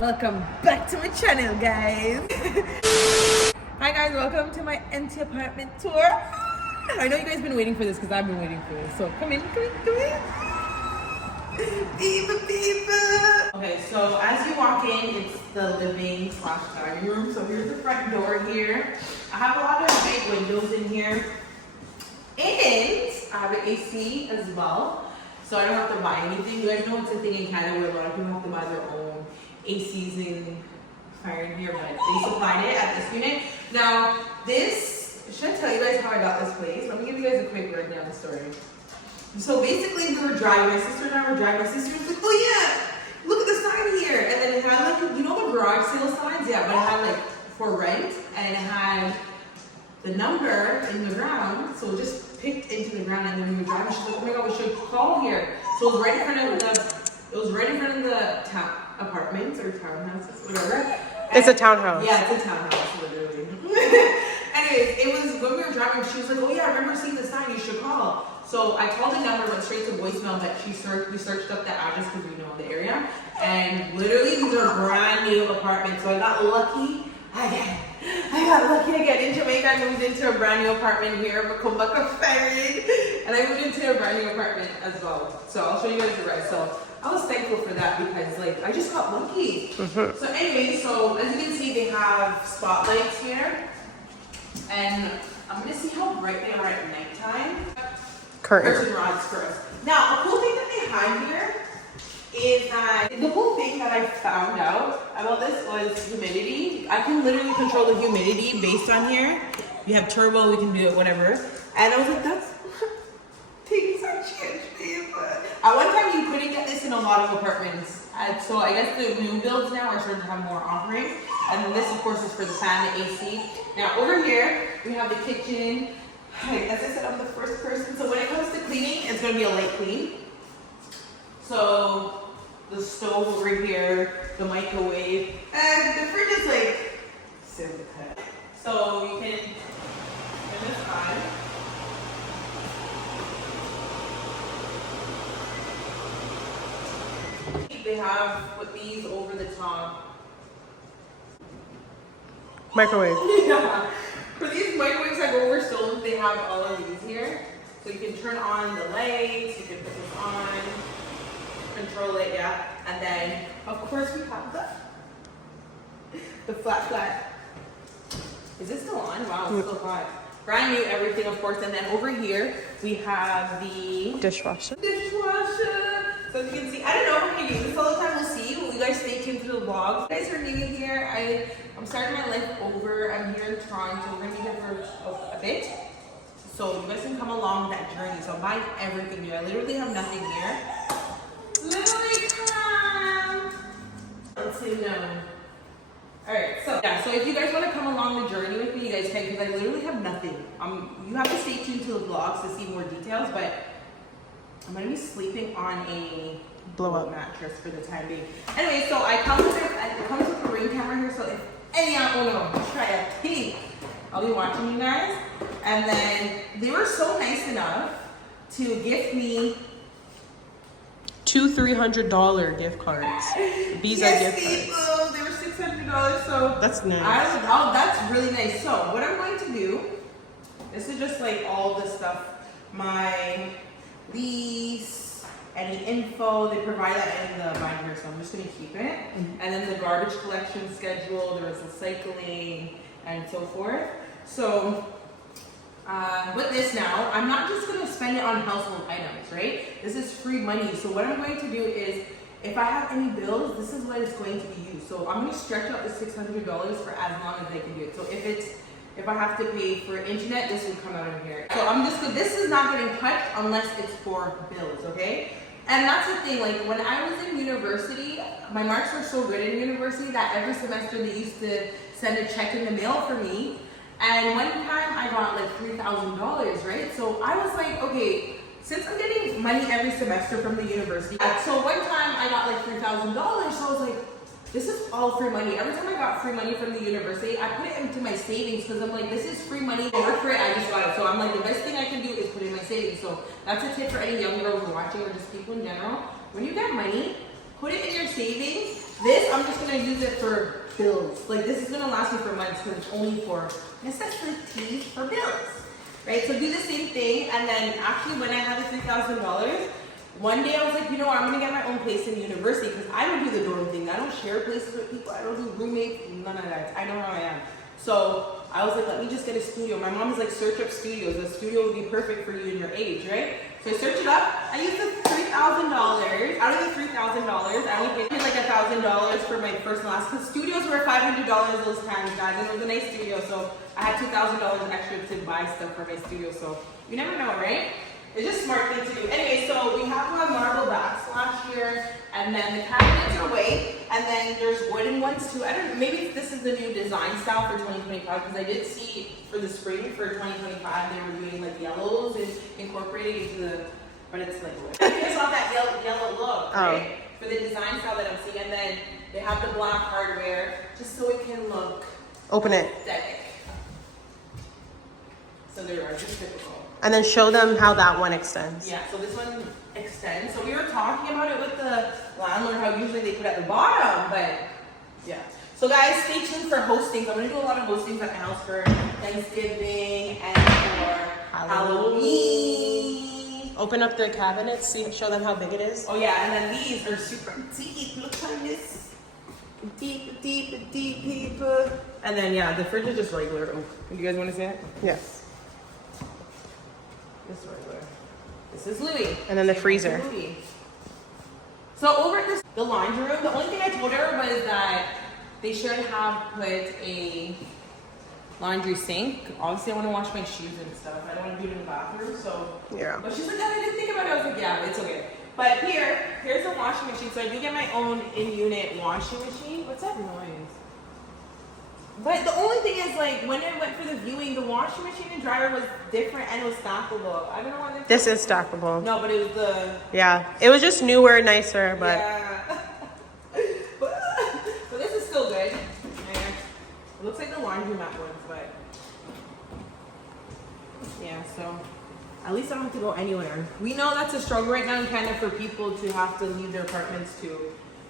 Welcome back to my channel, guys. Hi guys, welcome to my empty apartment tour. I know you guys been waiting for this because I've been waiting for this. So come in. Beep. Okay, so as you walk in, it's the living / dining room. So here's the front door here. I have a lot of big windows in here. And I have an AC as well. So I don't have to buy anything. You guys know it's a thing in Canada where a lot of people have to buy their own ACs and fire in here, but they supplied it at this unit. Now, should I tell you guys how I got this place? Let me give you guys a quick rundown of the story. So basically, we were driving, my sister and I were driving. My sister was like, oh yeah, look at the sign here. And then it had like, you know the garage sale signs? Yeah, but it had like for rent, and it had the number in the ground, so it just picked into the ground. And then we were driving, she's like, oh my god, we should call here. So it was right in front of the town apartments or townhouses, whatever. It's a townhouse. Yeah, it's a townhouse, literally. Anyways, it was when we were driving, she was like, oh yeah, I remember seeing the sign, you should call. So I called the number, went straight to voicemail, but we searched up the address because we know the area. And literally, these are brand new apartments. So I got lucky. I got lucky again in Jamaica. I moved into a brand new apartment here, Makumbaka Ferry. And I moved into a brand new apartment as well. So I'll show you guys the rest. So I was thankful for that because like I just got lucky. Mm-hmm. So anyway, so as you can see, they have spotlights here. And I'm gonna see how bright they are at nighttime. Curtain rods first. Now, a cool thing that they have here is that the cool thing that I found out about this was humidity. I can literally control the humidity based on here. We have turbo, we can do it, whatever. And I was like, that's things are changing. At one time, you couldn't get this in a lot of apartments. So I guess the new builds now are starting to have more offerings. And then this, of course, is for the fan, the AC. Now, over here, we have the kitchen. As I said, I'm the first person. So when it comes to cleaning, it's going to be a light clean. So the stove over here, the microwave, and the fridge is like simple. So you can turn this on. They have put these over the top. Microwave. Yeah. For these microwaves that go over stoves, they have all of these here. So you can turn on the lights, you can put this on, control it, yeah. And then, of course, we have the flat. Is this still on? Wow, it's still hot. Brand new everything, of course. And then over here, we have the dishwasher. So as you can see, I don't know if we're gonna use this all the time. We'll see. You guys stay tuned to the vlog. If you guys are new here, I'm starting my life over. I'm here in Toronto. We're gonna be here for a bit. So you guys can come along that journey. So I'm buying everything new. I literally have nothing here. Literally come. Let's see now. Alright, so yeah, so if you guys want to come along the journey with me, you guys can, because I literally have nothing. You have to stay tuned to the vlogs to see more details, but I'm gonna be sleeping on a blow-up mattress for the time being. Anyway, so it comes with a ring camera here, so if any try a peek, I'll be watching you guys. And then they were so nice enough to gift me two $300 gift cards. Visa gift cards. They were $600, so that's nice. That's really nice. So what I'm going to do, this is just like all the stuff, my lease, any info, they provide that in the binder, so I'm just going to keep it. Mm-hmm. And then the garbage collection schedule, there was recycling, and so forth. So with this now, I'm not just going to spend it on household items, right? This is free money. So what I'm going to do is, if I have any bills, this is what it's going to be used. So I'm going to stretch out the $600 for as long as I can do it. So if I have to pay for internet, this would come out of here. So this is not getting touched unless it's for bills, okay? And that's the thing, like when I was in university, my marks were so good in university that every semester they used to send a check in the mail for me. And one time I got like $3,000, right? So I was like, okay, since I'm getting money every semester from the university, so one time I got like $3,000, so I was like, this is all free money. Every time I got free money from the university, I put it into my savings because I'm like, this is free money. I work for it, I just got it. So I'm like, the best thing I can do is put it in my savings. So that's a tip for any young girls who are watching or just people in general. When you get money, put it in your savings. This, I'm just gonna use it for bills. Like this is gonna last me for months because it's only for necessities for bills, right? So do the same thing. And then actually when I had the $3,000, one day I was like, you know what, I'm gonna get my own place in university because I don't do the dorm thing. I don't share places with people. I don't do roommates, none of that. I know how I am. So I was like, let me just get a studio. My mom is like, search up studios. A studio would be perfect for you and your age, right? So I searched it up. I used the $3,000. Out of the $3,000, I only paid like $1,000 for my first and last. Because studios were $500 those times, guys. And it was a nice studio. So I had $2,000 extra to buy stuff for my studio. So you never know, right? It's just a smart thing to do. Anyway, so we have a marble backsplash here, and then the cabinets are white, and then there's wooden ones too. I don't know, maybe this is the new design style for 2025, because I did see for the spring for 2025 they were doing like yellows and incorporating into the, but it's like wood. It's not that yellow look, right? For the design style that I'm seeing, and then they have the black hardware just so it can look Open it. aesthetic. So they're just typical. And then show them how that one extends. Yeah, so this one extends. So we were talking about it with the landlord, how usually they put it at the bottom, but yeah. So guys, stay tuned for hostings. I'm gonna do a lot of hostings at my house for Thanksgiving and for Halloween. Open up the cabinets, see, show them how big it is. Oh yeah, and then these are super deep. Look at this. Deep, deep, deep, deep. And then yeah, the fridge is just regular oak. Do you guys want to see it? Yes. This regular. This is Louis. And then the freezer. Louis. So over at the laundry room, the only thing I told her was that they should have put a laundry sink. Obviously, I want to wash my shoes and stuff. I don't want to do it in the bathroom, so. Yeah. But she's like, oh, I didn't think about it. I was like, yeah, it's okay. But here's the washing machine. So I do get my own in-unit washing machine. What's that noise? But the only thing is, like, when I went for the viewing, the washing machine and dryer was different and it was stackable. I don't know why they. This is stackable. No, but it was the. Yeah. It was just newer, nicer, but. Yeah. But this is still good. It looks like the laundromat ones, but. Yeah, so. At least I don't have to go anywhere. We know that's a struggle right now, kind of, for people to have to leave their apartments to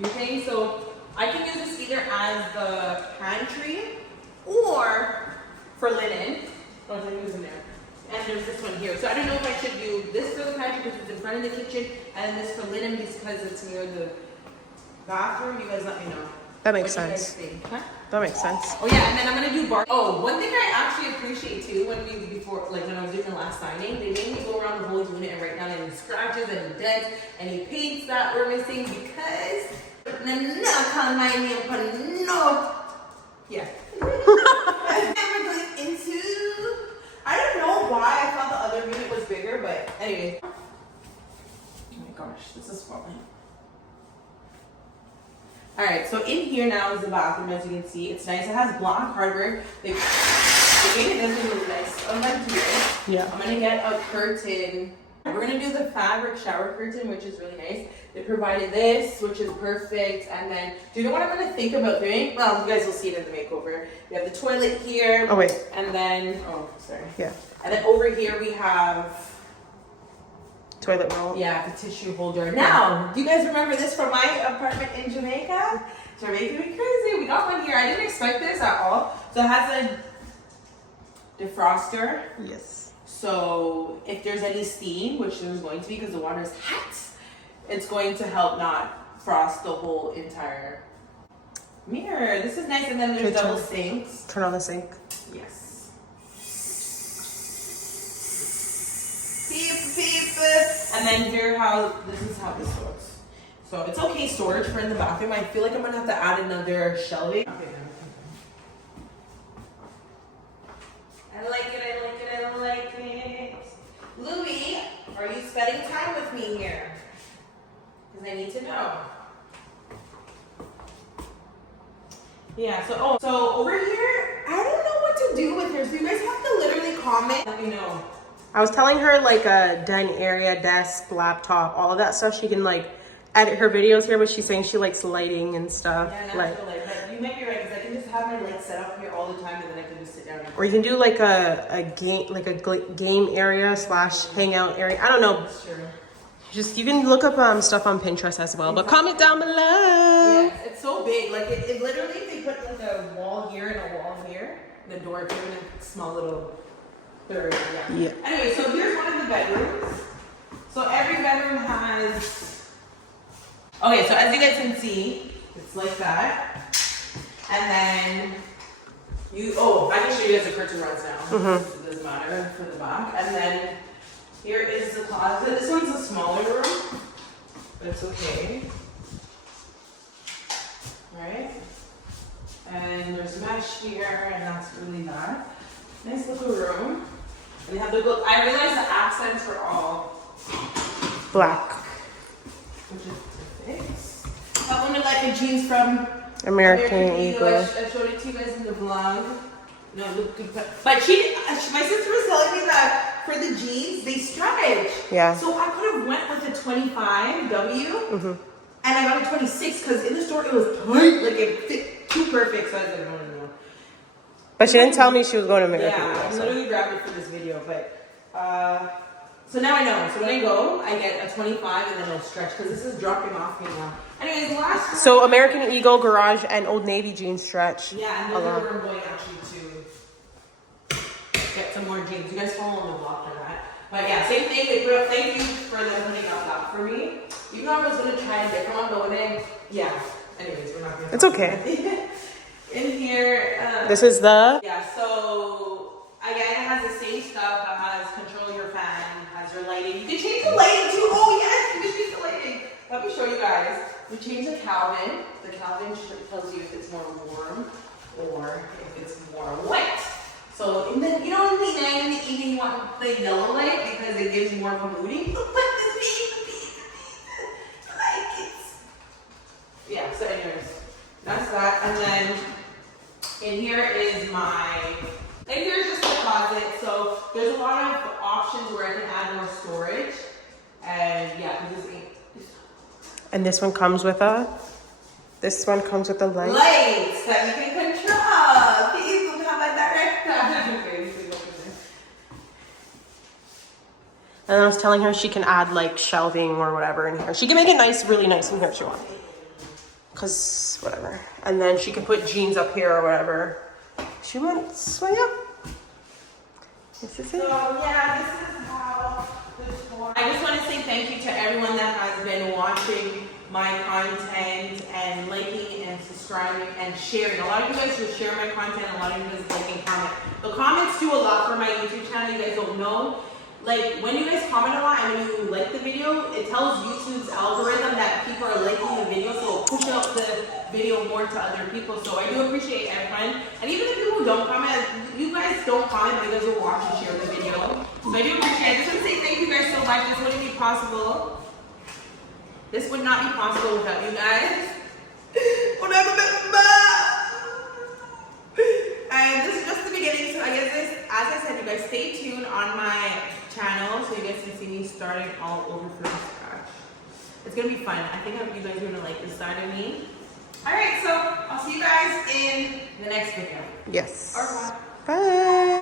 do things. So I can use this either as the pantry or for linen. Oh, I was in there. And there's this one here. So I don't know if I should do this for the pantry because it's in front of the kitchen, and this for linen because it's near the bathroom. You guys let me know. That makes What do you sense. guys think? Huh? That makes sense. Oh yeah, and then I'm gonna do bar. Oh, one thing I actually appreciate too, when I was doing the last signing, they made me go around the whole unit and write down any scratches, any dents, any paints that were missing because yeah. Never going into. I don't know why I thought the other unit was bigger, but anyway. Oh my gosh, this is falling. Alright, so in here now is the bathroom, as you can see. It's nice. It has black hardware. They made it doesn't really nice. I'm gonna do it. Yeah. I'm gonna get a curtain. We're gonna do the fabric shower curtain, which is really nice. They provided this, which is perfect. And then, do you know what I'm gonna think about doing? Well, you guys will see it in the makeover. We have the toilet here. Oh, wait. And then, oh, sorry. Yeah. And then over here we have, Toilet roll. yeah, the tissue holder. Now, do you guys remember this from my apartment in Jamaica? Jamaica me crazy. We got one here. I didn't expect this at all. So it has a defroster. Yes. So if there's any steam, which there's going to be because the water is hot, it's going to help not frost the whole entire mirror. This is nice. And then there's Good double job. sinks. Turn on the sink. Yes. And then this is how this looks. So it's okay storage for in the bathroom. I feel like I'm gonna have to add another shelving. Okay, I like it, I like it, I like it. Louis, are you spending time with me here? Because I need to know. Yeah, so over here, I don't know what to do with her. So you guys have to literally comment. Let me know. I was telling her like a den area, desk, laptop, all of that stuff. She can like edit her videos here, but she's saying she likes lighting and stuff. Yeah, like, natural light. But you might be right because I can just have my light set up here all the time, and then I can just sit down. or you can do like a game, like a game area / hangout area. I don't know. That's true. Just you can look up stuff on Pinterest as well. But comment down below. Yes, it's so big. Like it literally, they put like a wall here and a wall here. The door too, and a small little third. Yeah. Anyway, so here's one of the bedrooms. So every bedroom has. Okay, so as you guys can see, it's like that. And then I can show you guys the curtain rods now. Mm-hmm. It doesn't matter for the back. And then here is the closet. This one's a smaller room, but it's okay. Right? And there's mesh here, and that's really that. Nice little room. And they have the look. I realized the accents were all Black. which is perfect. That one looked like a jeans from American Eagle. I showed it to you guys in the vlog. No, it looked good. But my sister was telling me that for the jeans, they stretch. Yeah. So I could have went with a 25W, Mm-hmm. and I got a 26 because in the store it was tight, like it fit too perfect. So I was like, no. But she didn't tell me she was going to American Yeah, I Eagle. So. literally grabbed it for this video, but so now I know. So when I go, I get a 25 and then it'll stretch because this is dropping off me now. Anyways, last one. So American Eagle, Garage, and Old Navy jeans stretch. Yeah, and a then lot. we're going actually to get some more jeans. You guys follow on the vlog for that. But yeah, same thing. They put up. Thank you for them putting up that for me. Even though I was gonna try a different one, but when they, yeah. Anyways, we're not gonna. It's okay. In here. This is the. Yeah. So again, it has the same stuff. It has control your fan, has your lighting. You can change the lighting too. Oh yes, you can change the lighting. Let me show you guys. We change the Calvin. The Calvin tells you if it's more warm or if it's more wet. So in the in the evening you want the yellow light because it gives more of a mooding. But the beat, like it's. Yeah. So anyways, that's that. And then in here is and here's just the closet. So there's a lot of options where I can add more storage. And yeah, this is And this one comes with a. This one comes with a light. lights that you can control. Please look at my director. And I was telling her she can add like shelving or whatever in here. She can make it nice, really nice in here if she wants. Cause whatever. And then she can put jeans up here or whatever she wants. So yeah. This is So it. yeah, this is how this one. I just want to say thank you to everyone that has been watching my content and liking and subscribing and sharing. A lot of you guys will share my content. A lot of you guys like and comment. The comments do a lot for my YouTube channel. You guys don't know. Like when you guys comment a lot and when you like the video, it tells YouTube's algorithm that people are liking the video, so it'll push out the video more to other people. So I do appreciate everyone. And even the people who don't comment, you guys don't comment, but you guys will watch and share the video. So I do appreciate it. I just want to say thank you guys so much. This wouldn't be possible. This would not be possible without you guys. And this is just the beginning. So I guess as I said, you guys stay tuned on my channel so you guys can see me starting all over from scratch. It's gonna be fun. I think you guys are gonna like this side of me. Alright, so I'll see you guys in the next video. Yes. Au revoir. Bye.